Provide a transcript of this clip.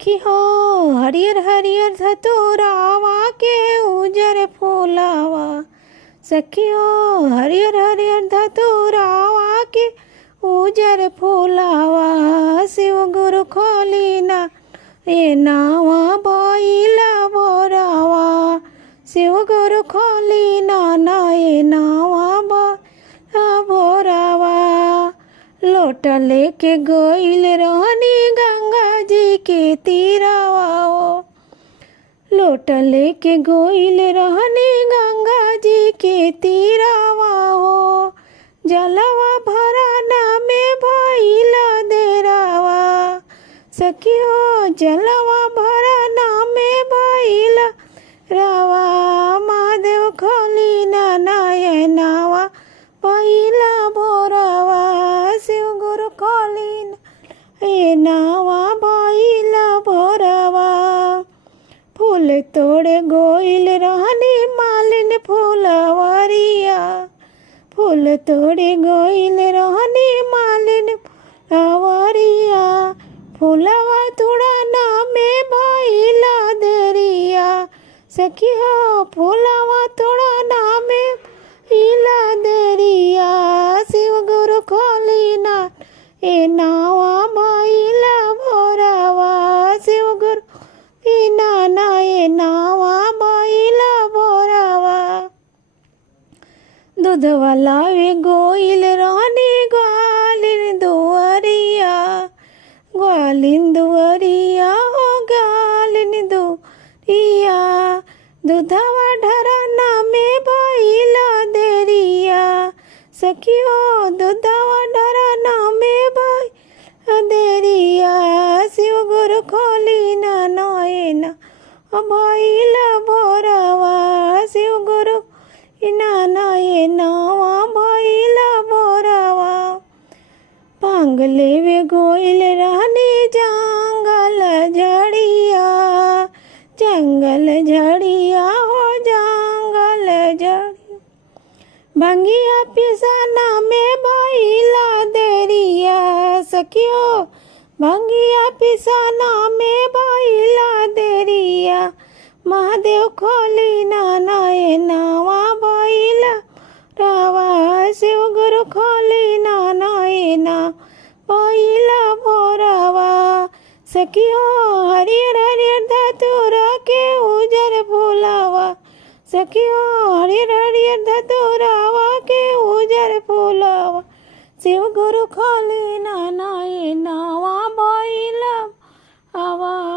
सखी हो हरियर हरियर धतुरावा के उजर फूलावा। सखी हो हरियर हरियर धतुरावा के उजर फूलावा। शिव गुरु खोली ना ए नावा बइला बोरावा। शिव गुरु खोली ना ए नावा बोरावा। लोटा लेके गइल रहनी गंगा जी के तीरावा। लोटा लेके गइल रहनी गंगा जी के तीरावा हो। जलवा भराना में भइला देरावा। सखी हो जलवा भराना में भइला रावा। महादेव खोली ना नयनावा भइला भोरावा। शिव गुरु खोली ना ए नावा भइला भोरावा। फूल तोड़े गोइल रहनी मालिन फूलवरिया। फूल तोड़े गोइल रहनी मालिन फूलवरिया। फूलवा तोड़ना में भइला देरिया। सखी हो फूलवा तोड़ना में भइला देरिया। शिव गुरु खोली ना ए नावा भइला भोरावा। शिव गुरु ना ए नावा भइला भोरावा। दूधवा लावे गोइल रहनी ग्वालिन दुआरिया। ग्वालिन दुआरिया हो ग्वालिन दुआरिया। दूधवा ढरना में भइला देरिया। सखी हो दूधवा ढरना में भइला देरिया। शिव गुरु खोली ना नयना भइला भोरावा। शिव गुरु ना नयनावा भइला भोरावा। भांग लेवे गोइल रहनी जंगल झड़िया। जंगल झड़िया हो जंगल झड़िया। भंगिया पिसाना में भइला देरिया। सखी हो भंगिया पिसाना में भइला देरिया। महादेव खोली ना नयनावा भइला रावा। शिव गुरु खोली ना नयना भइला भोरावा। सखी हो हरियर हरियर धतूरा के उजर फूलावा। सखी हो हरियर हरियर धतूरावा के उजर फूलावा। शिव गुरु खोली ना नयनावा भइला आवा।